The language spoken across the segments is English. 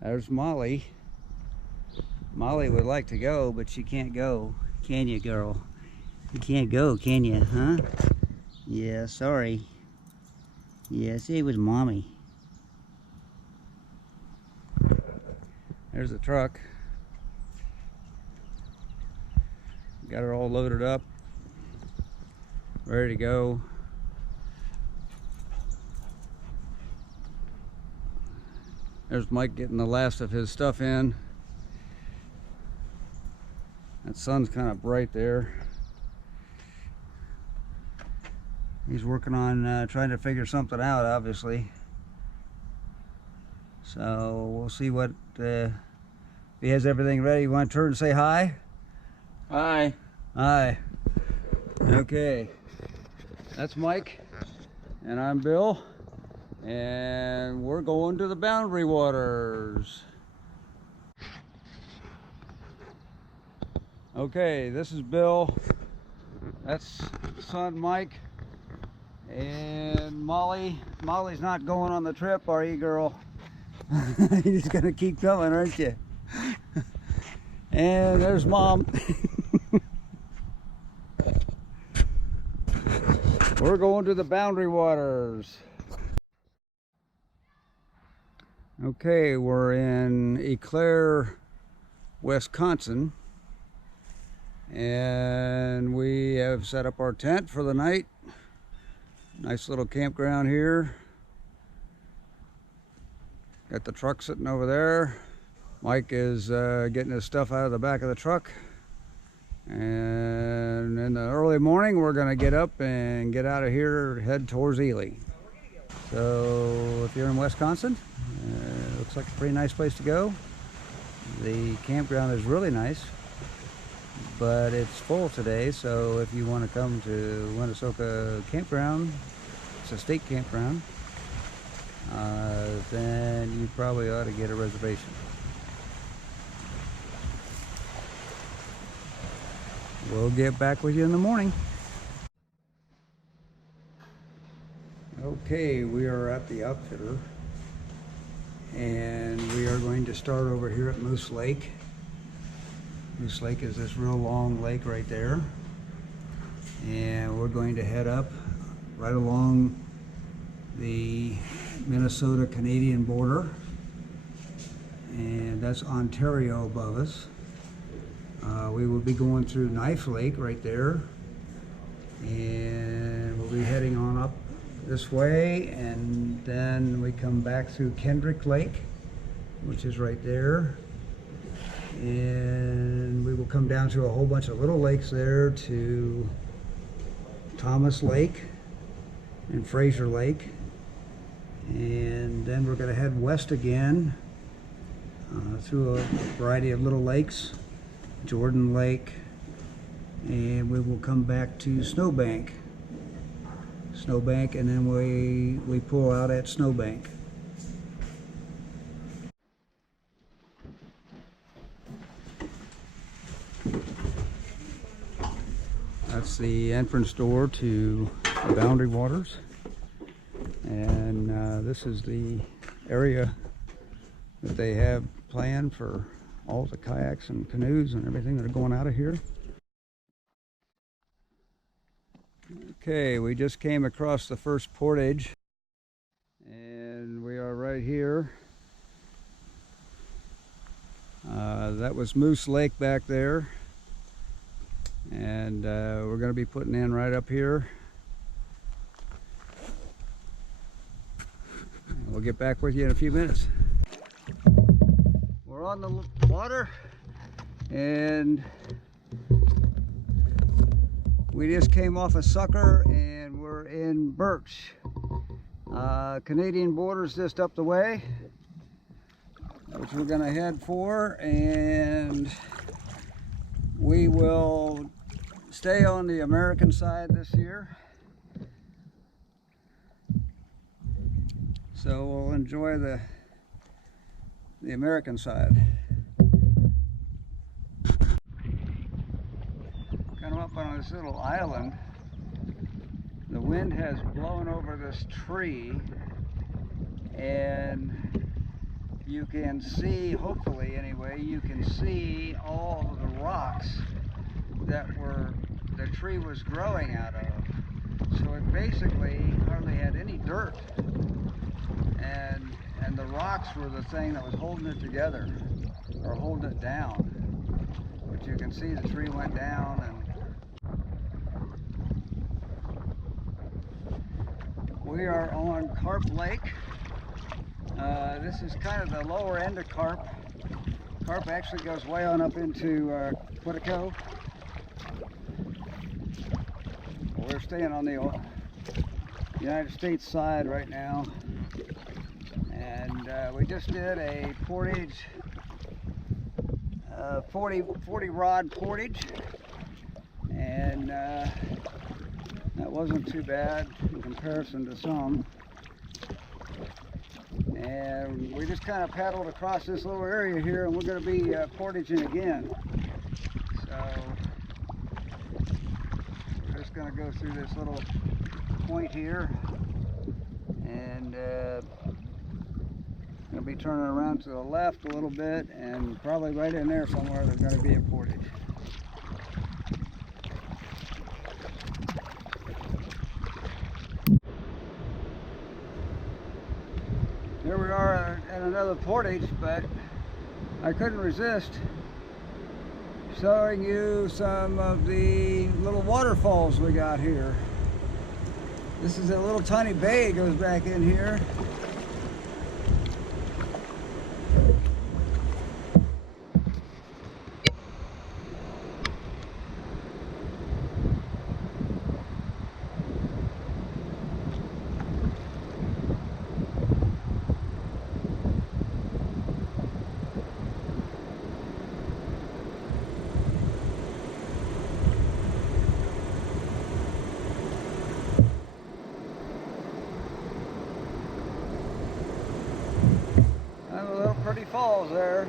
There's Molly. Molly would like to go, but she can't go. Can you, girl? You can't go, can you, huh? Yeah, sorry. Yes, it was Mommy. There's the truck. Got her all loaded up, ready to go. There's Mike getting the last of his stuff in. That sun's kind of bright there. He's working on trying to figure something out, obviously. So we'll see what if he has everything ready. You want to turn and say hi? Hi. Hi. Okay. That's Mike, and I'm Bill, and we're going to the Boundary Waters. Okay, this is Bill. That's son Mike, and Molly. Molly's not going on the trip, are you, girl? You're just gonna keep coming, aren't you? And there's Mom. We're going to the Boundary Waters. Okay, we're in Eau Claire, Wisconsin, and we have set up our tent for the night. Nice little campground here. Got the truck sitting over there. Mike is getting his stuff out of the back of the truck. And in the early morning, we're going to get up and get out of here, head towards Ely. So if you're in Wisconsin, looks like a pretty nice place to go. The campground is really nice, but it's full today. So if you want to come to Winnesoka Campground, it's a state campground, then you probably ought to get a reservation. We'll get back with you in the morning. Okay, we are at the outfitter, and we are going to start over here at Moose Lake. Moose Lake is this real long lake right there, and we're going to head up right along the Minnesota-Canadian border, and that's Ontario above us. We will be going through Knife Lake right there, and we'll be heading on up this way, and then we come back through Kendrick Lake, which is right there, and we will come down to a whole bunch of little lakes there to Thomas Lake and Fraser Lake, and then we're going to head west again through a variety of little lakes, Jordan Lake, and we will come back to Snowbank, and then we pull out at Snowbank. That's the entrance door to the Boundary Waters, and this is the area that they have planned for all the kayaks and canoes and everything that are going out of here. Okay, we just came across the first portage, and we are right here. That was Moose Lake back there, and we're going to be putting in right up here. We'll get back with you in a few minutes. We're on the water, and we just came off a sucker, and we're in Birch. Canadian border's just up the way, which we're going to head for, and we will stay on the American side this year. So we'll enjoy the American side. Kind of up on this little island. The wind has blown over this tree, and you can see, hopefully anyway, you can see all of the rocks that the tree was growing out of. So it basically hardly had any dirt. And the rocks were the thing that was holding it together, or holding it down. But you can see the tree went down, and we are on Carp Lake. This is kind of the lower end of Carp. Carp actually goes way on up into Quetico. We're staying on the United States side right now, and we just did a portage, 40 rod portage, and that wasn't too bad in comparison to some. And we just kind of paddled across this little area here, and we're going to be portaging again. So we're just going to go through this little point here, and going to be turning around to the left a little bit, and probably right in there somewhere there's going to be a portage. Here we are at another portage, but I couldn't resist showing you some of the little waterfalls we got here. This is a little tiny bay that goes back in here. Pretty falls there.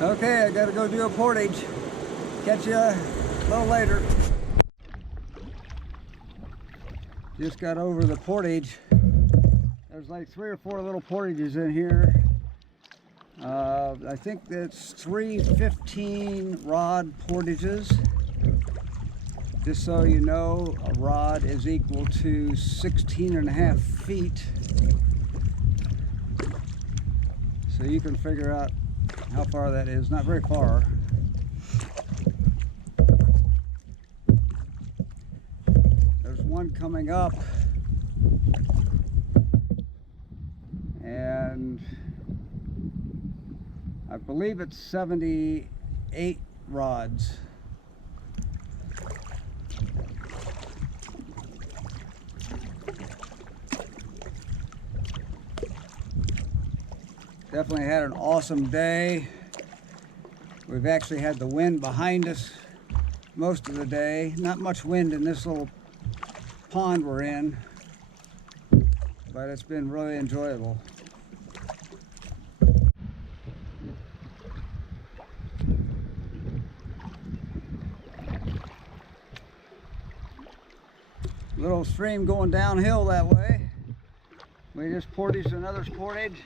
Okay, I gotta go do a portage. Catch you a little later. Just got over the portage. There's like 3 or 4 little portages in here. I think that's 3 15 rod portages. Just so you know, a rod is equal to 16.5 feet. So you can figure out how far that is. Not very far. There's one coming up, and I believe it's 78 rods. Definitely had an awesome day. We've actually had the wind behind us most of the day. Not much wind in this little pond we're in, but it's been really enjoyable. Little stream going downhill that way. We just portaged another portage.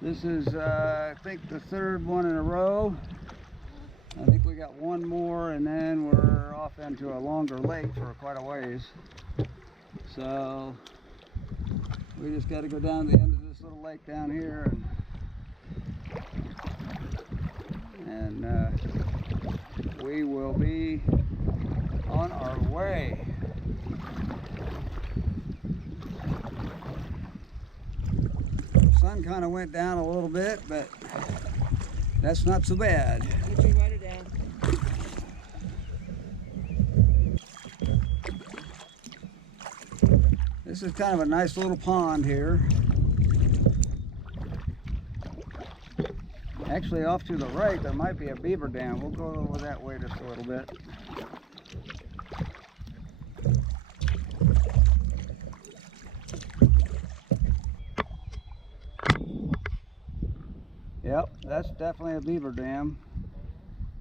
This is, I think, the 3rd one in a row. I think we got one more, and then we're off into a longer lake for quite a ways. So we just got to go down to the end of this little lake down here, and we will be on our way. Sun kind of went down a little bit, but that's not so bad. Let you write it down. This is kind of a nice little pond here. Actually, off to the right, there might be a beaver dam. We'll go over that way just a little bit. Yep, that's definitely a beaver dam.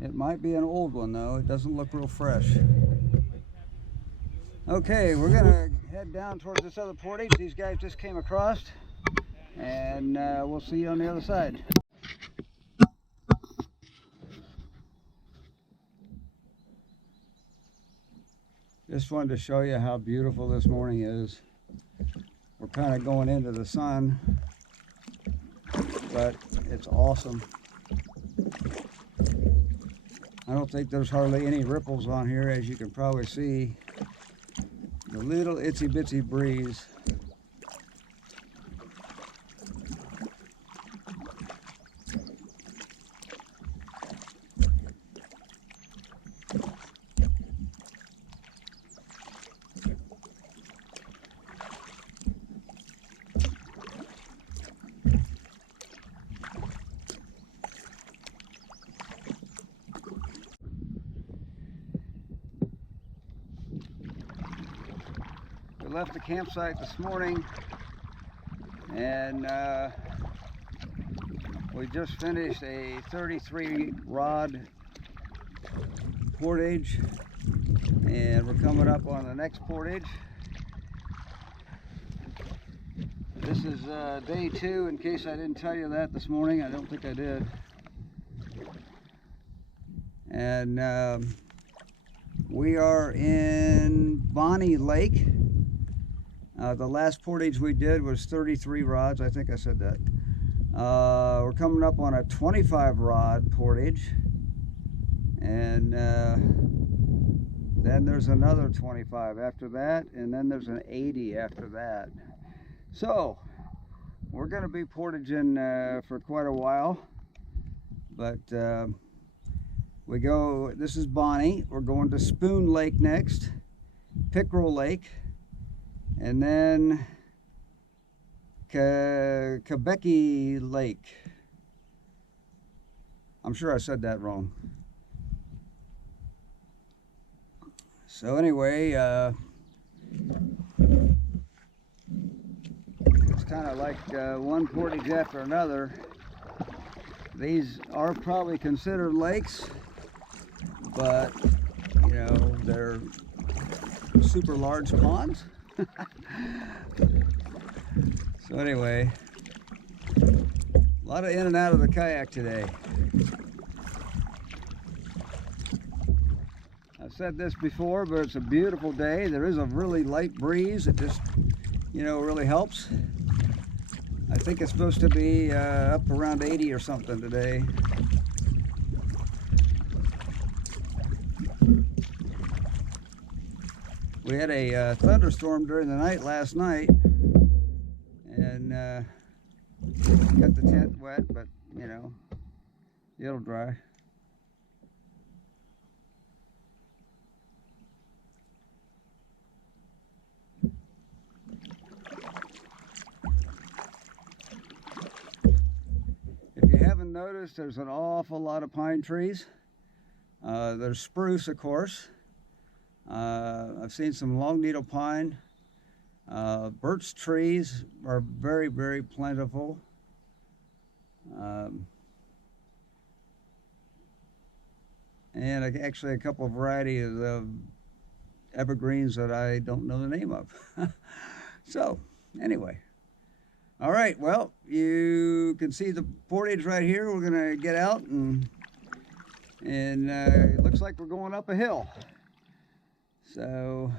It might be an old one though. It doesn't look real fresh. Okay, we're gonna head down towards this other portage. These guys just came across, and we'll see you on the other side. Just wanted to show you how beautiful this morning is. We're kind of going into the sun, but it's awesome. I don't think there's hardly any ripples on here, as you can probably see. The little itsy bitsy breeze. We left the campsite this morning, and we just finished a 33 rod portage, and we're coming up on the next portage. This is day 2, in case I didn't tell you that this morning. I don't think I did. And we are in Bonnie Lake. The last portage we did was 33 rods. I think I said that. We're coming up on a 25 rod portage, and then there's another 25 after that, and then there's an 80 after that. So we're going to be portaging for quite a while, but this is Bonnie. We're going to Spoon Lake next, Pickerel Lake, and then Quebec Lake. I'm sure I said that wrong. So anyway, it's kind of like one portage after another. These are probably considered lakes, but you know, they're super large ponds. So anyway, a lot of in and out of the kayak today. I've said this before, but it's a beautiful day. There is a really light breeze. It just, you know, really helps. I think it's supposed to be up around 80 or something today. We had a thunderstorm during the night last night, and got the tent wet, but you know, it'll dry. If you haven't noticed, there's an awful lot of pine trees. There's spruce, of course. I've seen some long needle pine. Birch trees are very, very plentiful. And actually a couple of varieties of evergreens that I don't know the name of. So, anyway. All right, well, you can see the portage right here. We're going to get out, and it looks like we're going up a hill. So,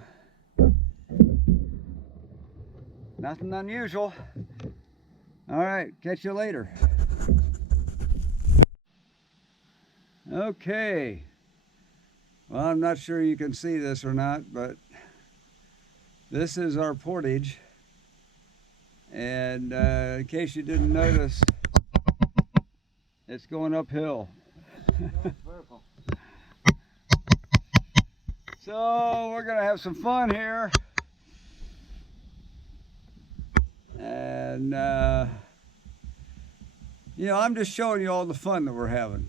nothing unusual. All right, catch you later. Okay. Well, I'm not sure you can see this or not, but this is our portage. And in case you didn't notice, it's going uphill. So we're gonna have some fun here, and you know, I'm just showing you all the fun that we're having.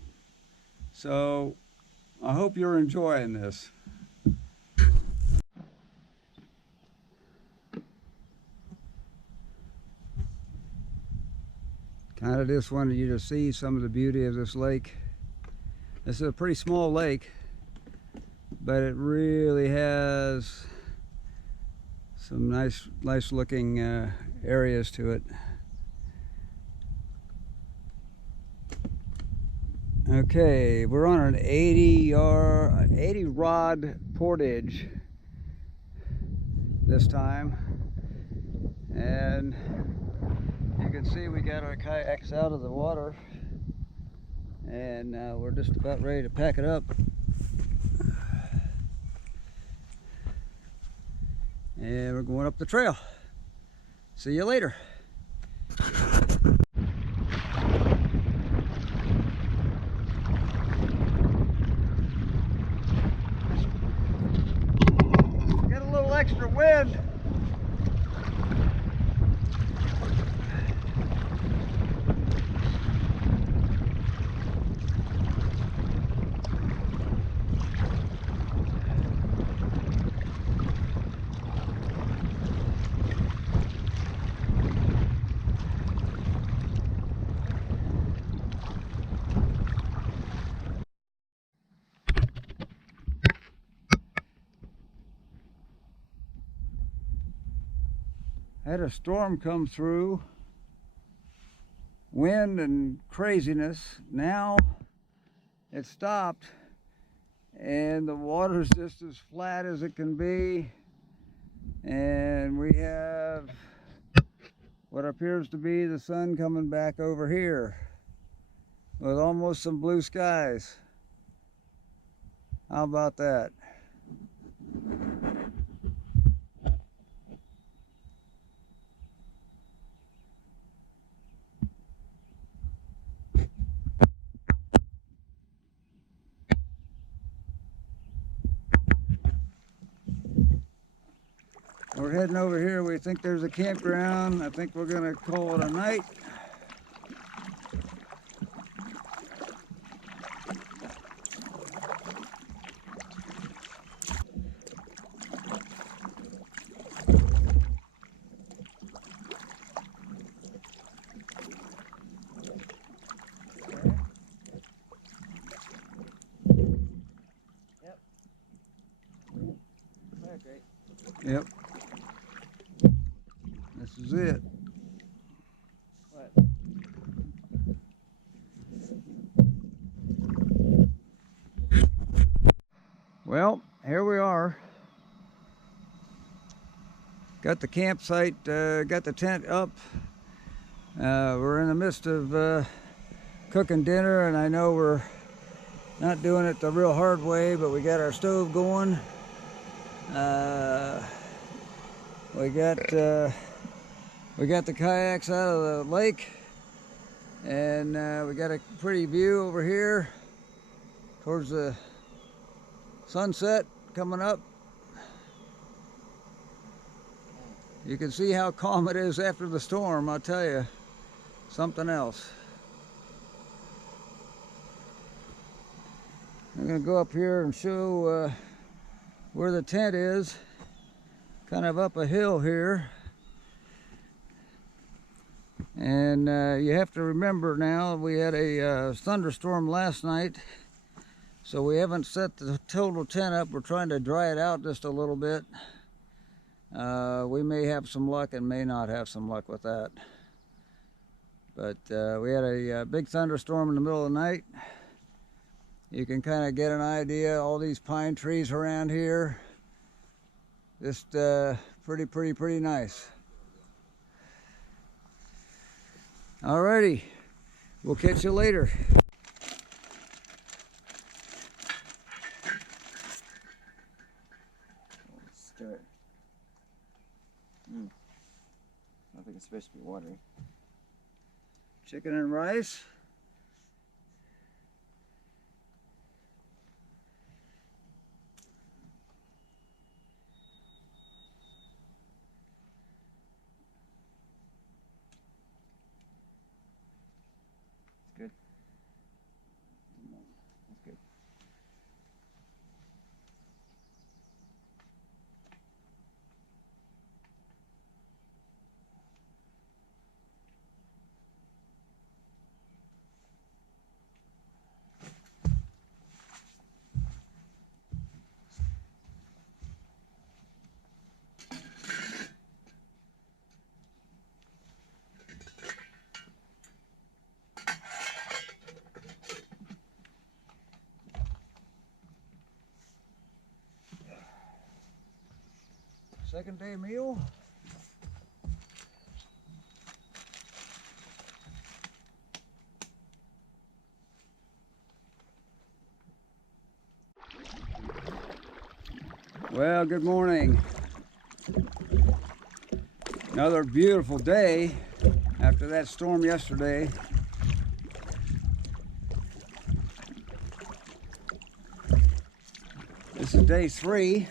So I hope you're enjoying this. Kind of just wanted you to see some of the beauty of this lake. This is a pretty small lake, but it really has some nice looking areas to it. Okay, we're on an 80 rod portage this time, and you can see we got our kayaks out of the water, and we're just about ready to pack it up. And we're going up the trail. See you later. Get a little extra wind. Had a storm come through, wind and craziness. Now it stopped and the water's just as flat as it can be, and we have what appears to be the sun coming back over here with almost some blue skies. How about that? We're heading over here. We think there's a campground. I think we're gonna call it a night. Yep. This is it. What? Well, here we are. Got the campsite, got the tent up. We're in the midst of cooking dinner, and I know we're not doing it the real hard way, but we got our stove going. We got the kayaks out of the lake, and we got a pretty view over here towards the sunset coming up. You can see how calm it is after the storm. I'll tell you, something else. I'm gonna go up here and show where the tent is, kind of up a hill here. And you have to remember now, we had a thunderstorm last night, so we haven't set the total tent up. We're trying to dry it out just a little bit. We may have some luck and may not have some luck with that. But we had a big thunderstorm in the middle of the night. You can kind of get an idea, all these pine trees around here. Just pretty nice. Alrighty, we'll catch you later. Stir it. I think it's supposed to be watery. Chicken and rice. Good. That's good. second day meal. Well, good morning. Another beautiful day after that storm yesterday. This is day 3.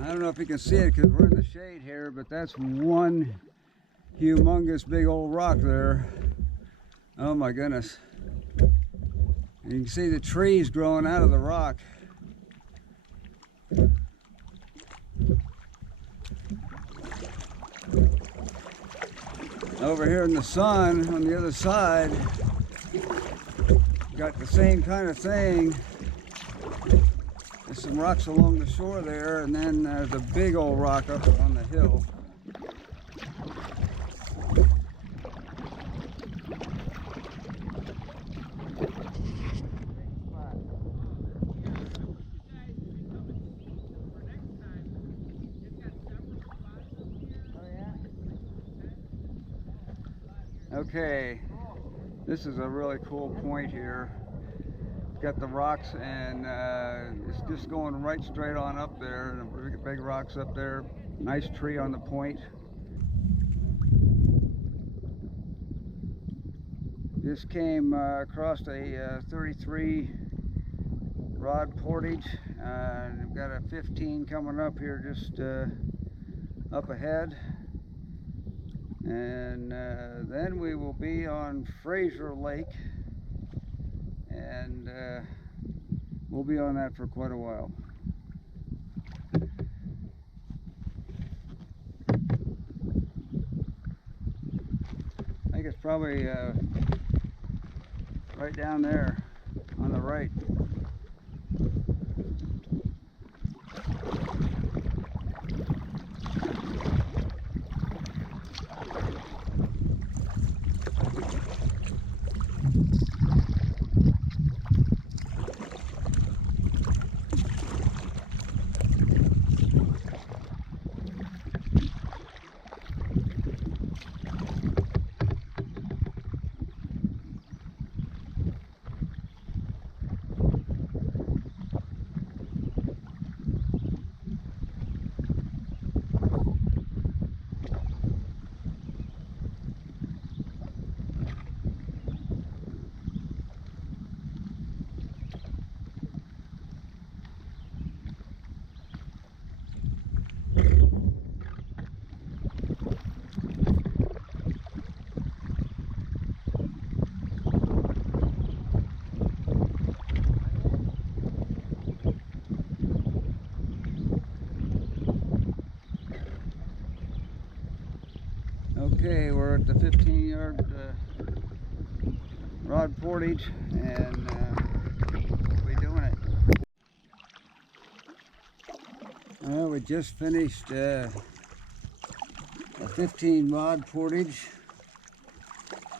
I don't know if you can see it because we're in the shade here, but that's one humongous big old rock there. Oh my goodness. And you can see the trees growing out of the rock. Over here in the sun on the other side, got the same kind of thing. There's some rocks along the shore there, and then there's a big old rock up on the hill. Okay, this is a really cool point here. Got the rocks, and it's just going right straight on up there. And big rocks up there. Nice tree on the point. Just came across a 33 rod portage, and we've got a 15 coming up here just up ahead. And then we will be on Fraser Lake, and we'll be on that for quite a while. I think it's probably right down there on the right. Okay, we're at the 15-yard rod portage, and we'll be doing it. Well, we just finished a 15 rod portage,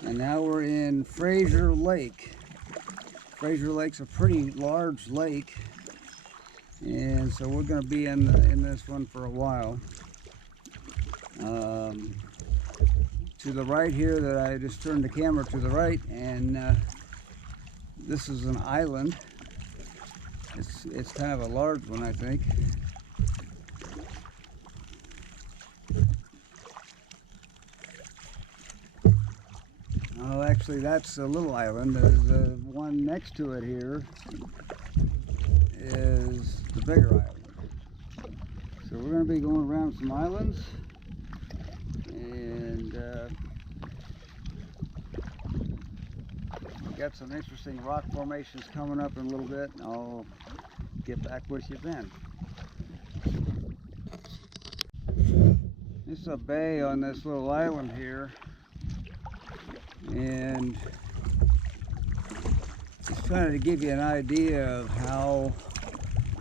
and now we're in Fraser Lake. Fraser Lake's a pretty large lake, and so we're going to be in this one for a while. To the right here, that I just turned the camera to the right, and this is an island. It's kind of a large one, I think. Oh, actually, that's a little island. The one next to it here is the bigger island. So we're going to be going around some islands, and got some interesting rock formations coming up in a little bit, and I'll get back with you then. This is a bay on this little island here, and just trying to give you an idea of how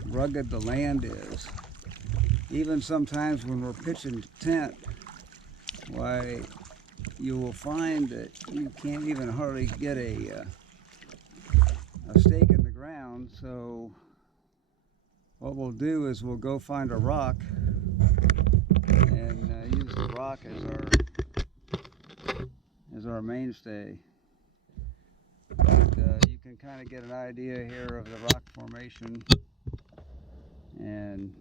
rugged the land is. Even sometimes when we're pitching tent, why you will find that you can't even hardly get a stake in the ground. So what we'll do is we'll go find a rock and use the rock as our mainstay. But, you can kind of get an idea here of the rock formation and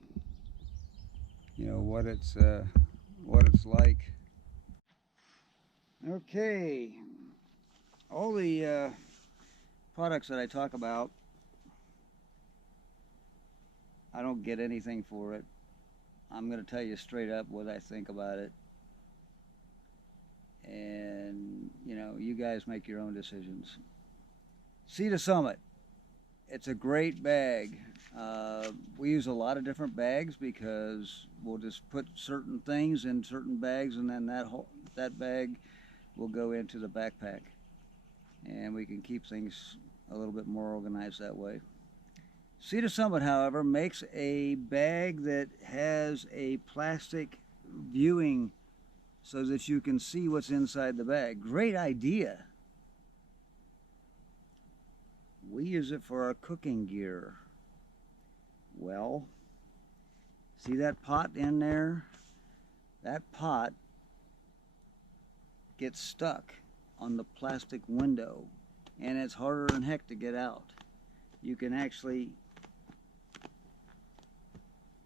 what it's like. Okay, all the products that I talk about, I don't get anything for it. I'm going to tell you straight up what I think about it, and you guys make your own decisions. Sea to Summit, it's a great bag. We use a lot of different bags because we'll just put certain things in certain bags, and then that bag will go into the backpack, and we can keep things a little bit more organized that way. Sea to Summit, however, makes a bag that has a plastic viewing so that you can see what's inside the bag. Great idea. We use it for our cooking gear. Well, see that pot in there? That pot gets stuck on the plastic window, and it's harder than heck to get out. You can actually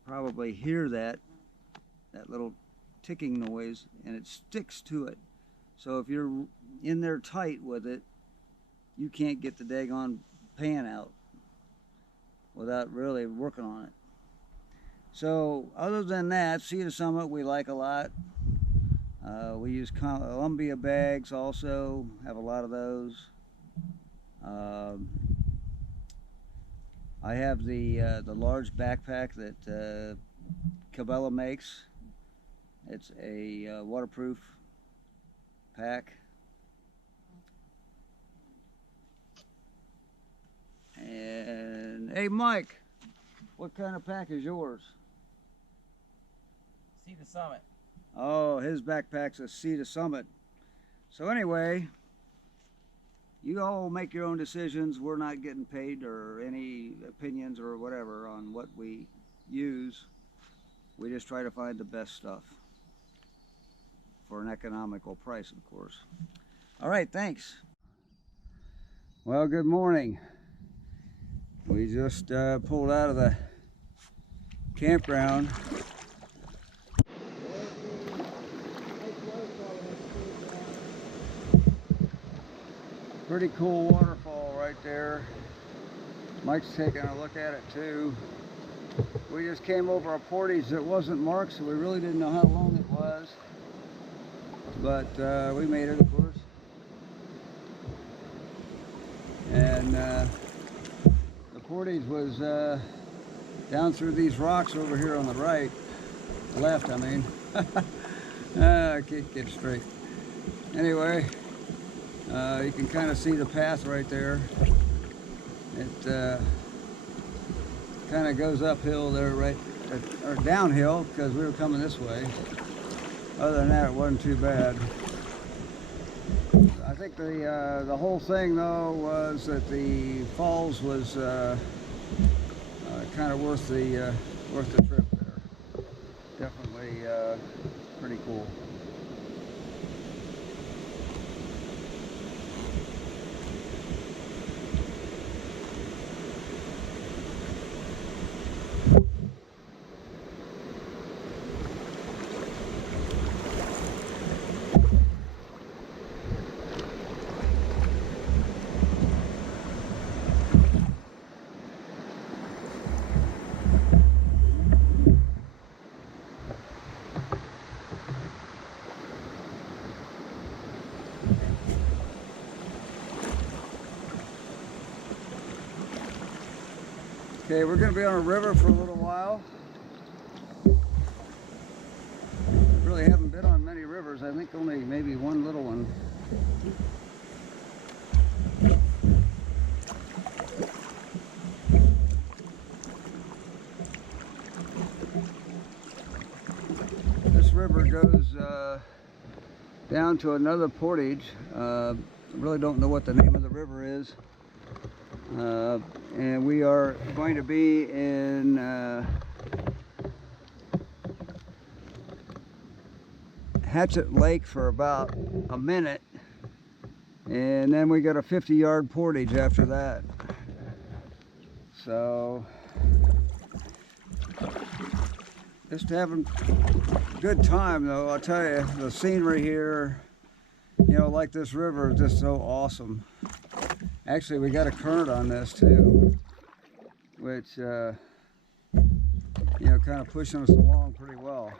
probably hear that little ticking noise, and it sticks to it. So if you're in there tight with it, you can't get the daggone pan out without really working on it. So other than that, Sea to Summit we like a lot. We use Columbia bags also, have a lot of those. I have the large backpack that Cabela makes. It's a waterproof pack. And hey Mike, what kind of pack is yours? Sea to Summit. Oh, his backpack's a Sea to Summit. So anyway, you all make your own decisions. We're not getting paid or any opinions or whatever on what we use. We just try to find the best stuff for an economical price, of course. All right, thanks. Well, good morning. We just pulled out of the campground. Pretty cool waterfall right there. Mike's taking a look at it too. We just came over a portage that wasn't marked, so we really didn't know how long it was. But we made it, of course. And the portage was down through these rocks over here on the right. Left, I mean. I can't get straight. Anyway. You can kind of see the path right there. It kind of goes uphill there, or downhill, because we were coming this way. Other than that, it wasn't too bad. I think the whole thing though was that the falls was kind of worth the trip there. Definitely pretty cool. Okay, we're going to be on a river for a little while. Really haven't been on many rivers. I think only maybe one little one. This river goes down to another portage. I really don't know what the name of the river is. And we are going to be in Hatchet Lake for about a minute, and then we got a 50-yard portage after that. So just having a good time, though. I'll tell you, the scenery here, you know, like this river is just so awesome. Actually, we got a current on this too, which you know, kind of pushing us along pretty well.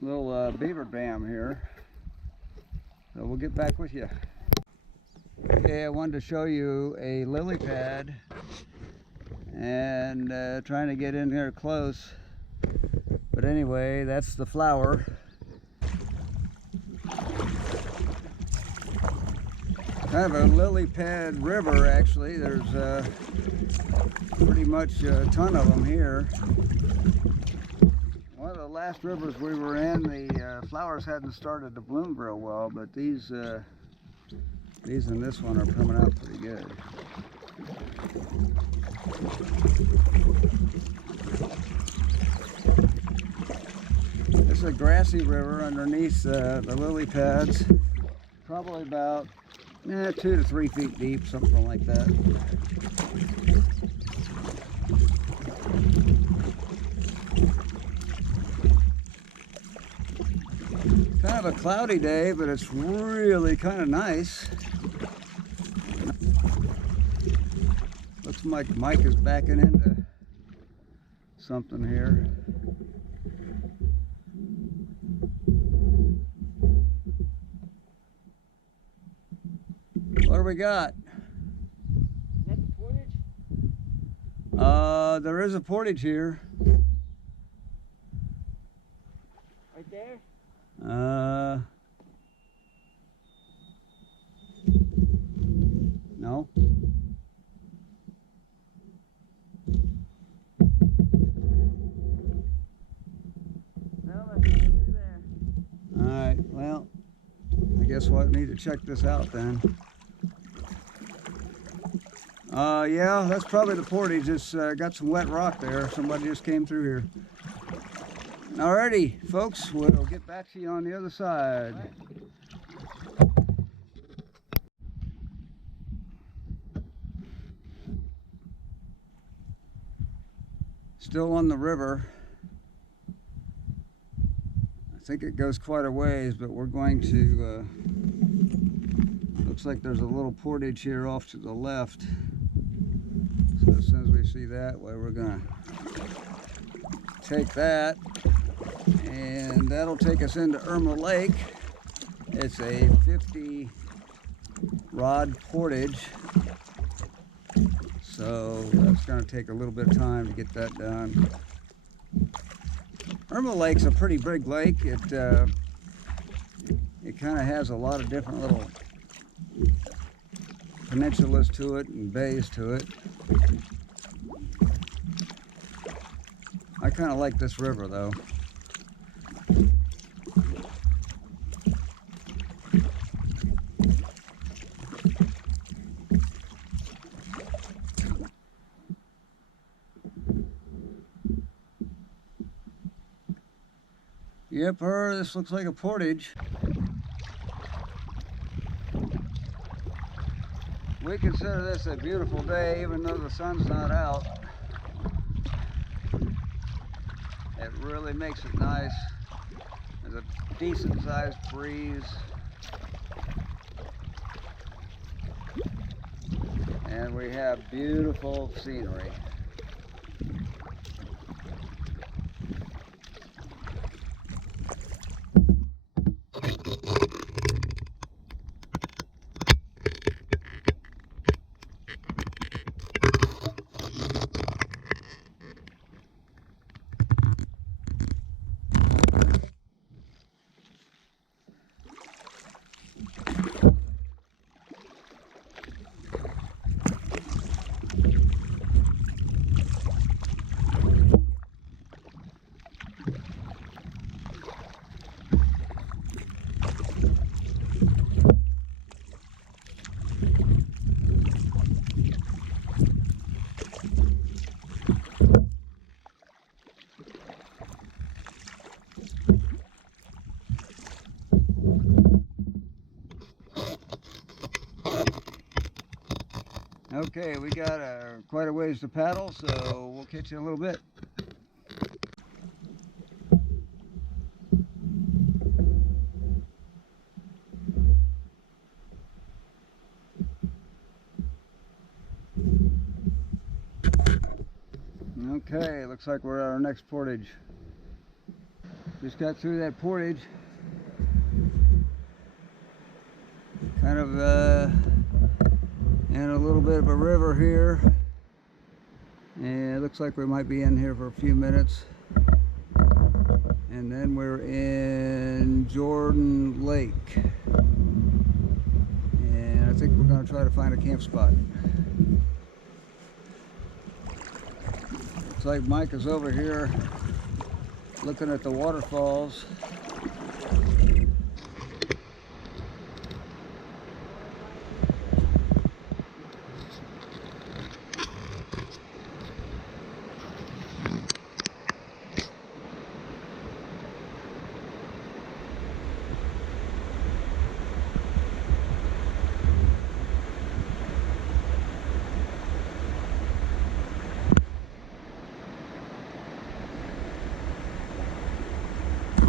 Little beaver dam here, so we'll get back with you. Okay, I wanted to show you a lily pad, and trying to get in here close, but anyway, that's the flower. Kind of a lily pad river, actually. There's pretty much a ton of them here. One of the last rivers we were in, the flowers hadn't started to bloom real well, but these and this one are coming out pretty good. This is a grassy river underneath the lily pads, probably about 2 to 3 feet deep, something like that. Kind of a cloudy day, but it's really kind of nice. Looks like Mike is backing into something here. What do we got? Is that the portage? There is a portage here. Right there? No. No, let's get through there. All right, well, I guess we'll need to check this out then. Yeah, that's probably the portage. It's got some wet rock there. Somebody just came through here. Alrighty, folks, we'll get back to you on the other side. Still on the river. I think it goes quite a ways, but we're going to, looks like there's a little portage here off to the left. So as soon as we see that way, we're gonna take that, and that'll take us into Irma Lake. It's a 50 rod portage, so that's gonna take a little bit of time to get that done. Irma Lake's a pretty big lake. It kind of has a lot of different little peninsulas to it and bays to it. I kind of like this river though. Yep, this looks like a portage. We consider this a beautiful day, even though the sun's not out. It really makes it nice. There's a decent sized breeze. And we have beautiful scenery. Okay, we got quite a ways to paddle, so we'll catch you in a little bit. Okay, looks like we're at our next portage. Just got through that portage. Kind of in a little bit of a river here. And it looks like we might be in here for a few minutes. And then we're in Jordan Lake. And I think we're going to try to find a camp spot. Looks like Mike is over here looking at the waterfalls.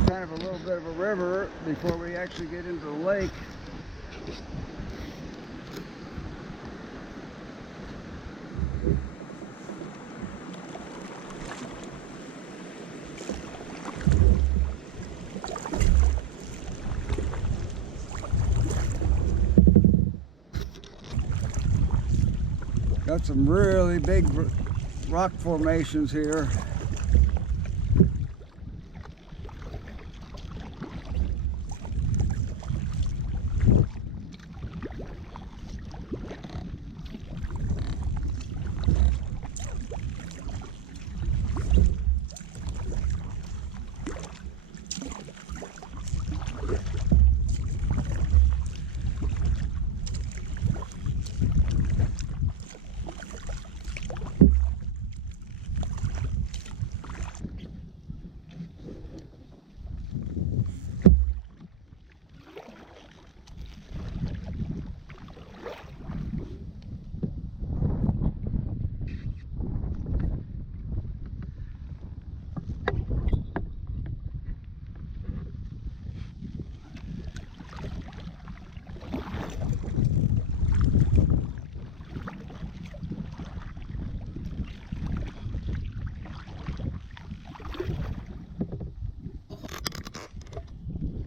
Kind of a little bit of a river before we actually get into the lake. Got some really big rock formations here.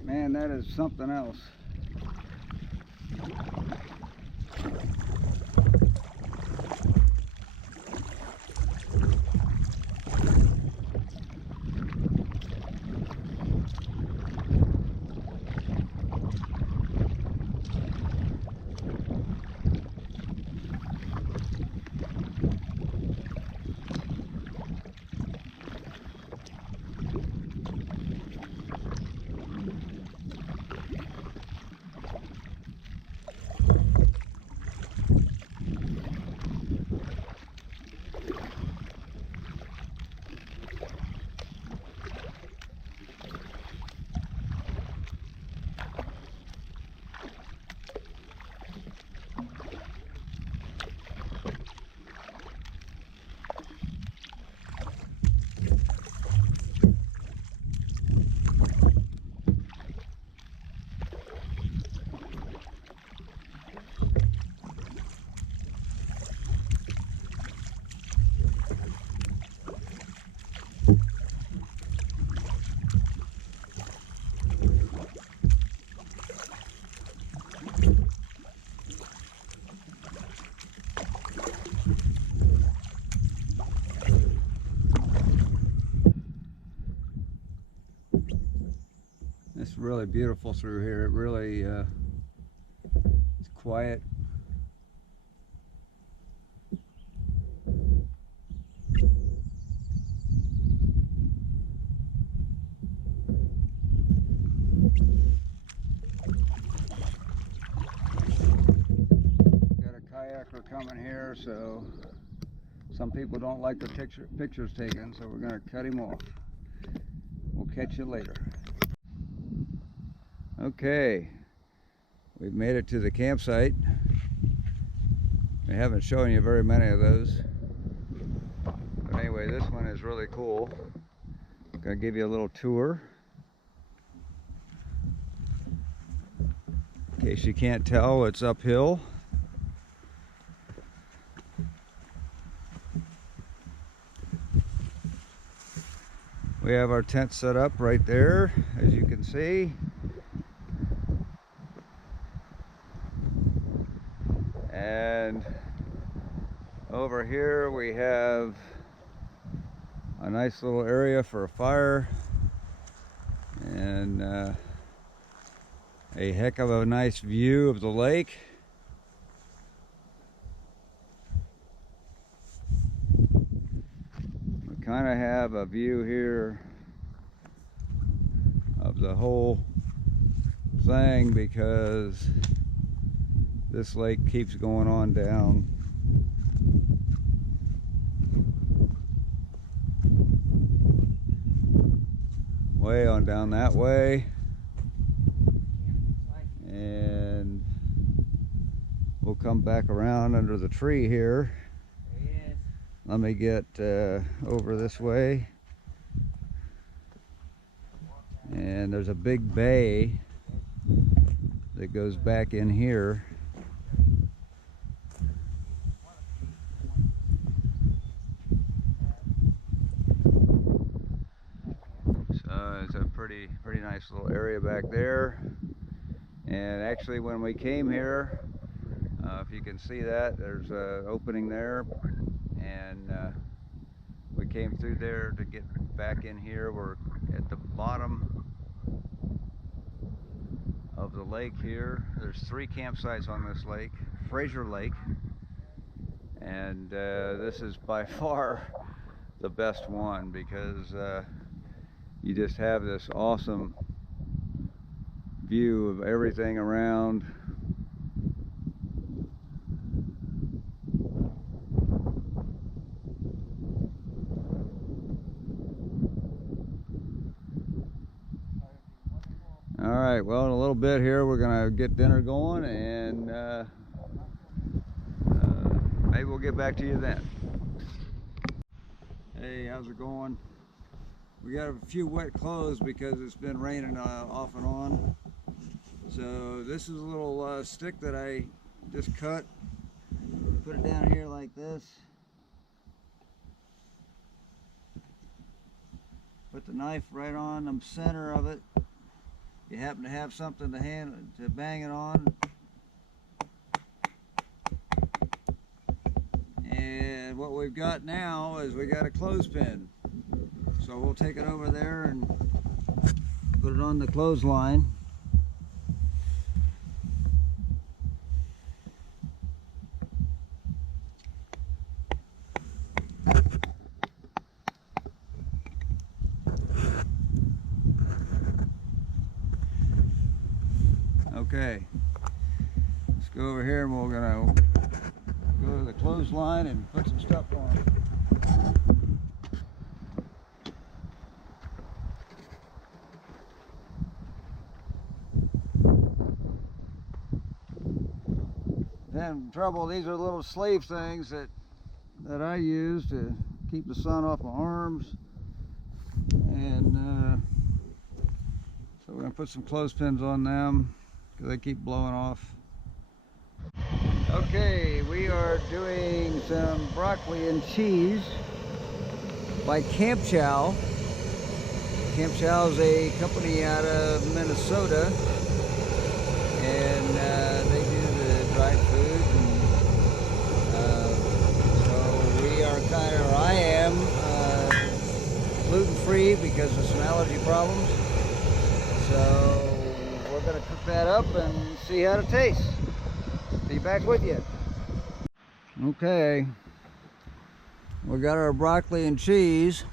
Man, that is something else. It's really beautiful through here. It really it's quiet. Got a kayaker coming here, so some people don't like the pictures taken, so we're going to cut him off. We'll catch you later. Okay, we've made it to the campsite, We haven't shown you very many of those. But anyway, this one is really cool. I'm gonna give you a little tour. In case you can't tell, it's uphill. We have our tent set up right there, as you can see. And over here we have a nice little area for a fire and a heck of a nice view of the lake. We kind of have a view here of the whole thing because this lake keeps going on down. Way on down that way. And we'll come back around under the tree here. There he is. Let me get over this way. And there's a big bay that goes back in here. So it's a pretty nice little area back there. And actually when we came here, if you can see that, there's an opening there. And we came through there to get back in here. We're at the bottom of the lake here. There's 3 campsites on this lake, Fraser Lake. And this is by far the best one because you just have this awesome view of everything around. All right, well, in a little bit here we're gonna get dinner going, and maybe we'll get back to you then. Hey, how's it going? We got a few wet clothes because it's been raining off and on. So this is a little stick that I just cut. Put it down here like this. Put the knife right on the center of it. You happen to have something to bang it on. And what we've got now is we got a clothespin. So we'll take it over there and put it on the clothesline. Okay, let's go over here and we're gonna go to the clothesline and put some stuff on. Then trouble, these are little slave things that I use to keep the sun off my arms. And so we're gonna put some clothespins on them because they keep blowing off. Okay, we are doing some broccoli and cheese by Camp Chow. Camp Chow is a company out of Minnesota, and they do the dried food. And, so we are I am gluten-free because of some allergy problems. So we're going to cook that up and see how it tastes. Be back with you. Okay, we got our broccoli and cheese.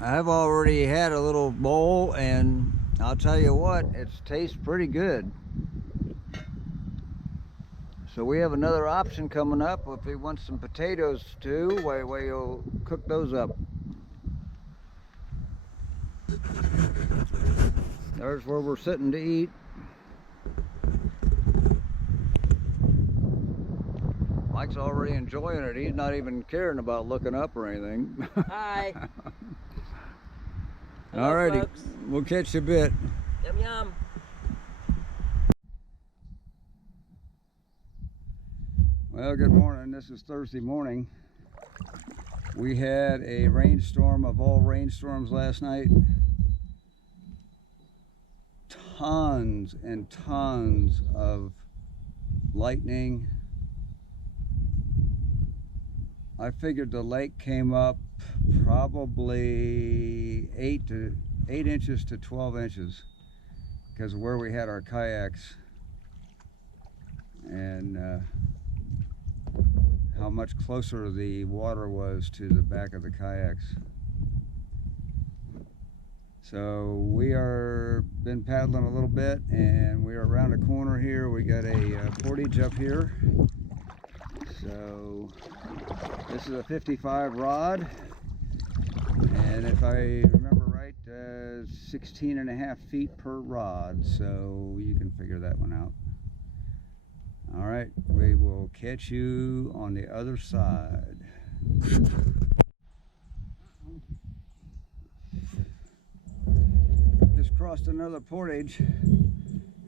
I've already had a little bowl, and I'll tell you what, it tastes pretty good. So we have another option coming up. If you want some potatoes too, where you'll cook those up. There's where we're sitting to eat. Mike's already enjoying it. He's not even caring about looking up or anything. Hi. All righty, folks. we'll catch you a bit. Yum yum. Well, good morning. This is Thursday morning. We had a rainstorm of all rainstorms last night. Tons and tons of lightning. I figured the lake came up probably 8 inches to 12 inches because of where we had our kayaks and how much closer the water was to the back of the kayaks. So we are been paddling a little bit, and we are around a corner here. We got a portage up here. So this is a 55 rod, and if I remember right, 16.5 feet per rod. So you can figure that one out. All right, we will catch you on the other side. Just crossed another portage.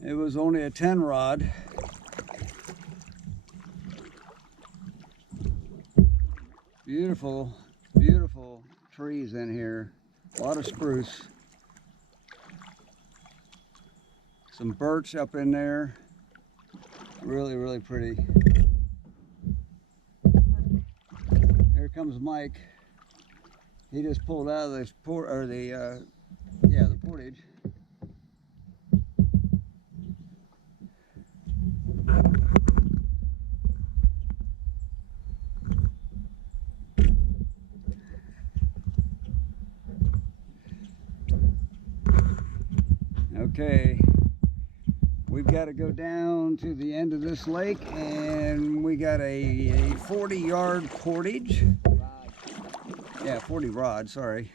It was only a 10 rod. Beautiful, beautiful trees in here. A lot of spruce. Some birch up in there. Really, really pretty. Here comes Mike. He just pulled out of this the portage. Okay, we've got to go down to the end of this lake, and we got a 40-yard portage. Yeah, 40 rod, sorry.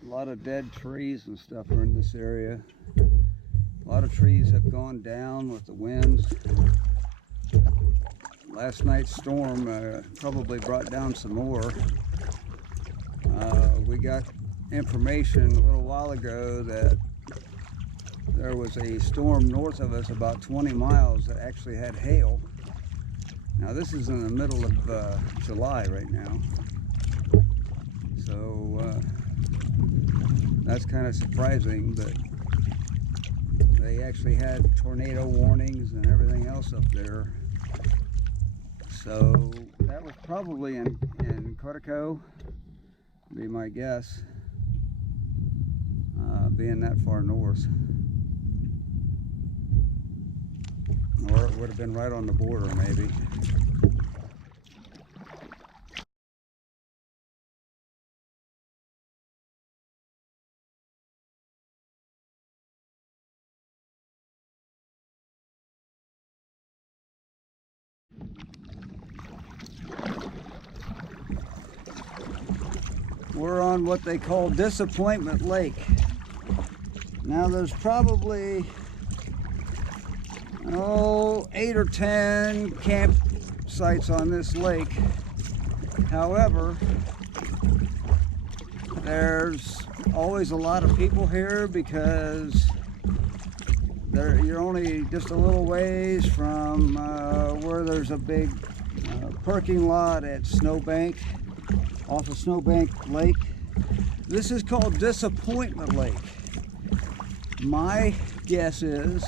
A lot of dead trees and stuff are in this area. A lot of trees have gone down with the winds. Last night's storm probably brought down some more. We got information a little while ago that there was a storm north of us about 20 miles that actually had hail. Now this is in the middle of July right now. So that's kind of surprising, but they actually had tornado warnings and everything else up there. So that was probably in Quetico, would be my guess, being that far north. Or it would have been right on the border, maybe. We're on what they call Disappointment Lake. Now there's probably 8 or 10 campsites on this lake. However, there's always a lot of people here because you're only just a little ways from where there's a big parking lot at Snowbank, off of Snowbank Lake. This is called Disappointment Lake. My guess is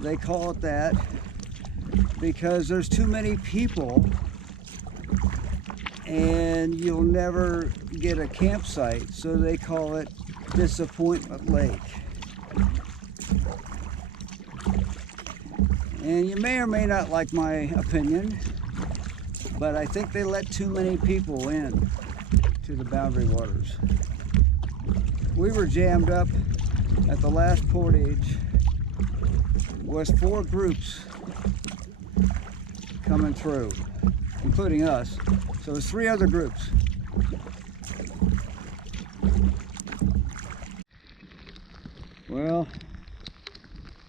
they call it that because there's too many people and you'll never get a campsite, so they call it Disappointment Lake. And you may or may not like my opinion, but I think they let too many people in to the Boundary Waters. We were jammed up at the last portage. Was 4 groups coming through, including us. So there's 3 other groups. Well,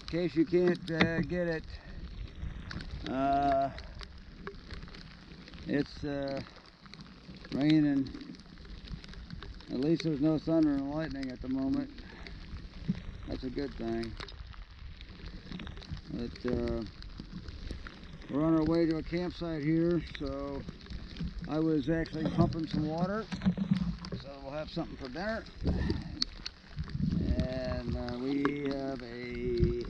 in case you can't get it, it's raining. At least there's no thunder and lightning at the moment. That's a good thing. But we're on our way to a campsite here, so I was actually pumping some water, so we'll have something for dinner. And we have a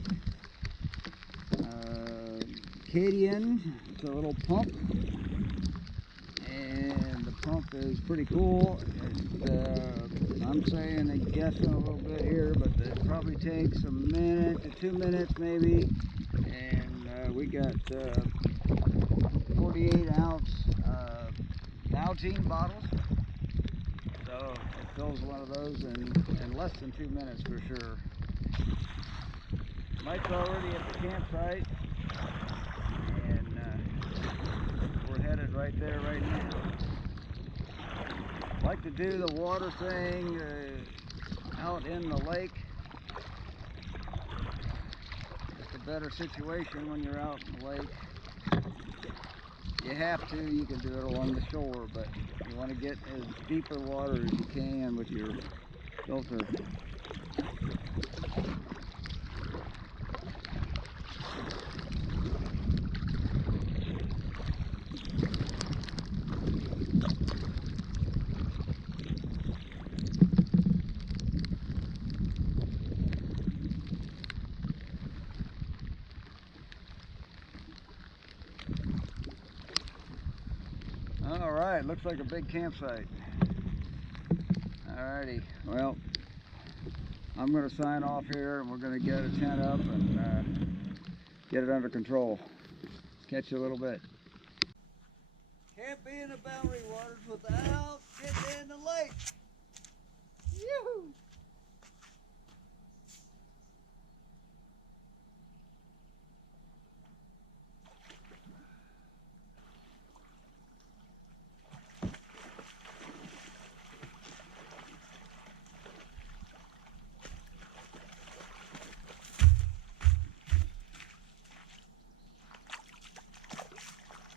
Cadian. It's a little pump, and the pump is pretty cool. I'm saying and guessing a little bit here, but it probably takes a minute to 2 minutes maybe, and we got 48-ounce Nalgene bottles, so it fills one of those in less than 2 minutes for sure. Mike's already at the campsite, and we're headed right there right now. I like to do the water thing out in the lake. It's a better situation when you're out in the lake. You have to, you can do it along the shore, but you want to get as deeper water as you can with your filter. Alright, looks like a big campsite. Alrighty, well, I'm going to sign off here, and we're going to get a tent up and get it under control. Catch you a little bit. Can't be in the Boundary Waters without getting in the lake. Yoo-hoo!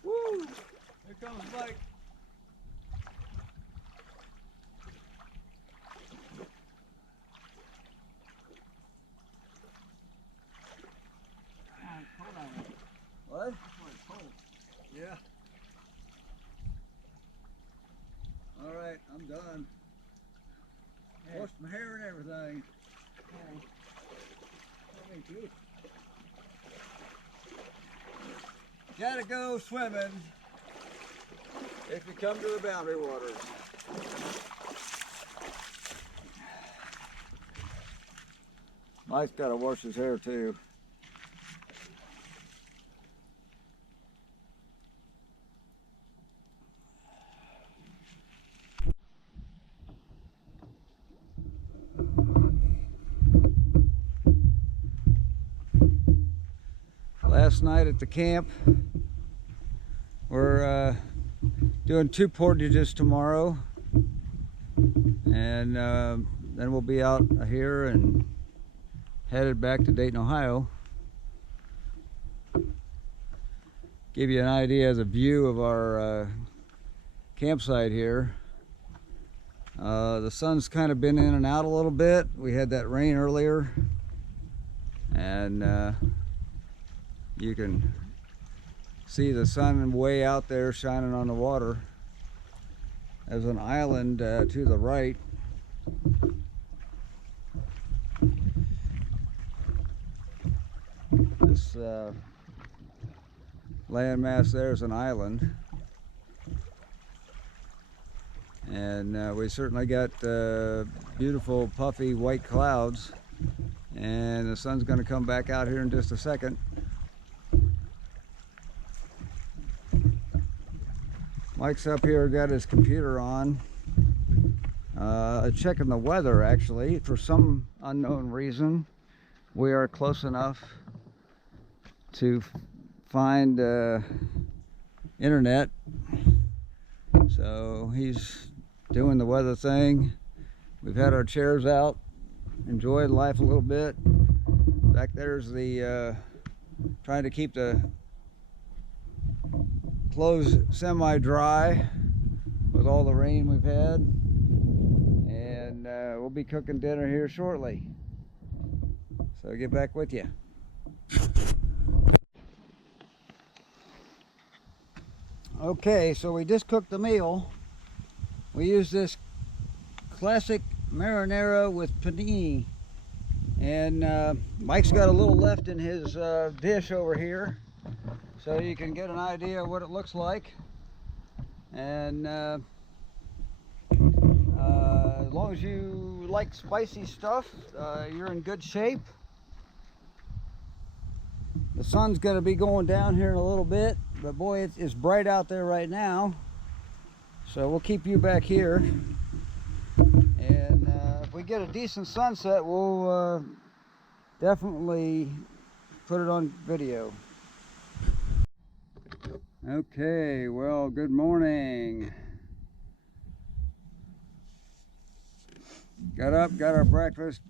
Woo! Here comes Mike. Hold on. What? That's why it's cold. Yeah. All right, I'm done. Washed my hair and everything. Thank you. Gotta go swimming if you come to the Boundary Waters. Mike's gotta wash his hair too. Last night at the camp, we're doing 2 portages tomorrow, and then we'll be out here and headed back to Dayton, Ohio. Give you an idea of the view of our campsite here. The sun's kind of been in and out a little bit. We had that rain earlier, and you can see the sun way out there shining on the water. There's an island to the right. This landmass there is an island. And we certainly got beautiful puffy white clouds. And the sun's going to come back out here in just a second. Mike's up here, got his computer on, checking the weather. Actually, for some unknown reason, we are close enough to find internet, so he's doing the weather thing. We've had our chairs out, enjoyed life a little bit. Back there's the trying to keep the clothes semi-dry with all the rain we've had, and we'll be cooking dinner here shortly, so I'll get back with you. Okay, so we just cooked the meal. We used this classic marinara with panini, and Mike's got a little left in his dish over here, so you can get an idea of what it looks like. And as long as you like spicy stuff, you're in good shape. The sun's going to be going down here in a little bit, but boy, it's bright out there right now, so we'll keep you back here. And if we get a decent sunset, we'll definitely put it on video. Okay, well, good morning. Got up, got our breakfast,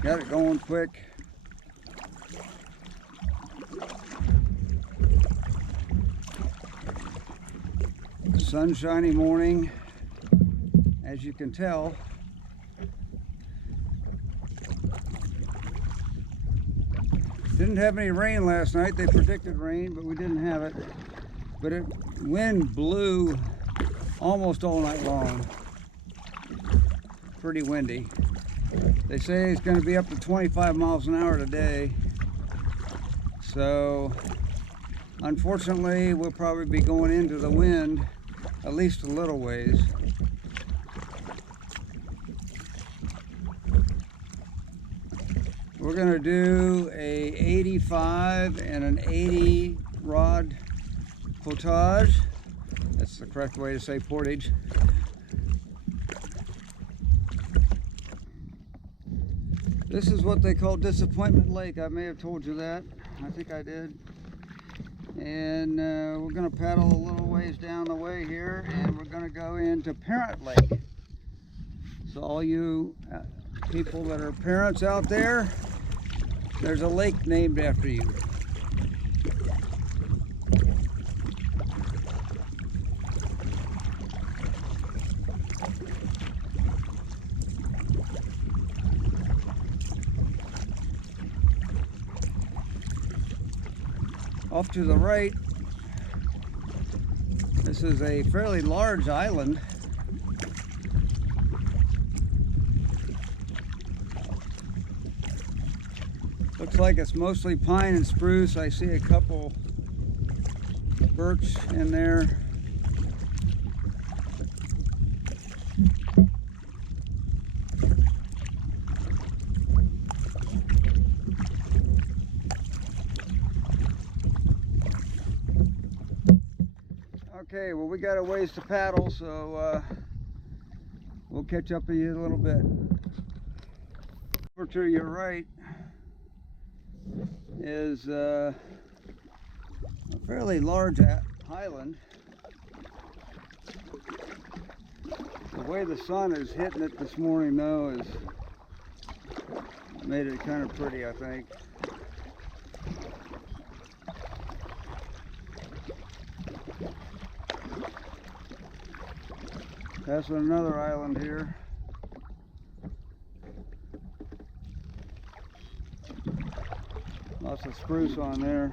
got it going quick. Sunshiny morning, as you can tell. Didn't have any rain last night. They predicted rain, but we didn't have it. But wind blew almost all night long. Pretty windy. They say it's going to be up to 25 miles an hour today. So unfortunately, we'll probably be going into the wind at least a little ways. We're going to do a 85 and an 80 rod potage. That's the correct way to say portage. This is what they call Disappointment Lake. I may have told you that. I think I did. And we're going to paddle a little ways down the way here, and we're going to go into Parent Lake. So all you people that are parents out there, there's a lake named after you. Off to the right, this is a fairly large island. Looks like it's mostly pine and spruce. I see a couple birch in there. Okay, well, we got a ways to paddle, so we'll catch up with you in a little bit. Over to your right is a fairly large island. The way the sun is hitting it this morning, though, has made it kind of pretty, I think. Passing another island here. Lots of spruce on there.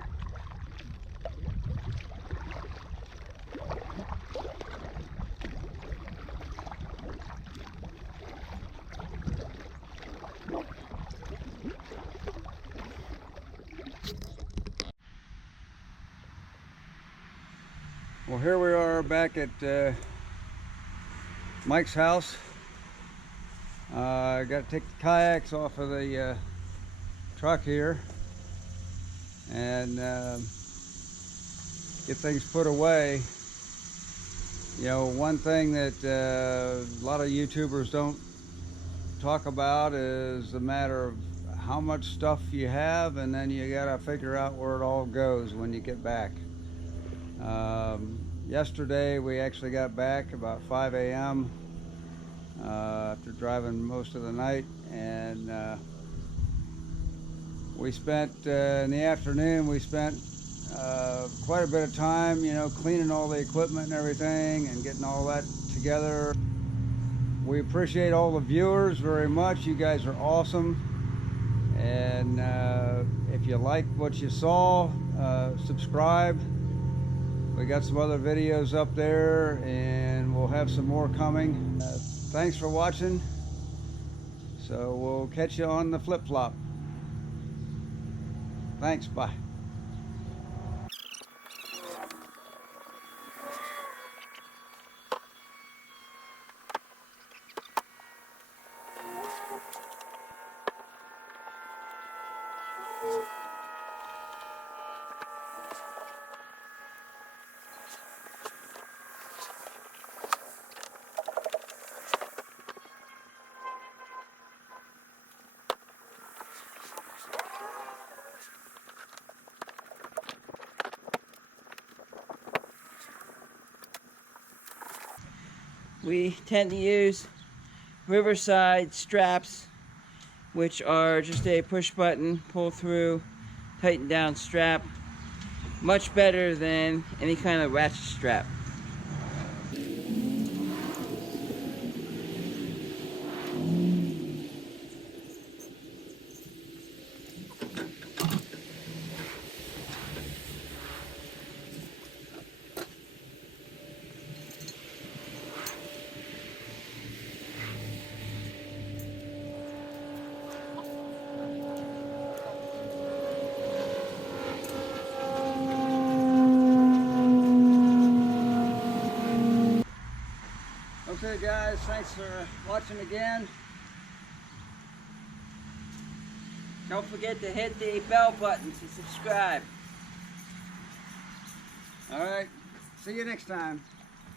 Well, here we are back at Mike's house. I got to take the kayaks off of the truck here and get things put away. You know, one thing that a lot of YouTubers don't talk about is the matter of how much stuff you have, and then you gotta figure out where it all goes when you get back. Yesterday we actually got back about 5 a.m. After driving most of the night, and we spent in the afternoon we spent quite a bit of time, you know, cleaning all the equipment and everything and getting all that together. We appreciate all the viewers very much. You guys are awesome. And if you like what you saw, subscribe. We got some other videos up there, and we'll have some more coming. Thanks for watching. So we'll catch you on the flip-flop. Thanks, bye. We tend to use Riverside straps, which are just a push button, pull through, tighten down strap. Much better than any kind of ratchet strap. Okay guys, thanks for watching again. Don't forget to hit the bell button to subscribe. All right, see you next time.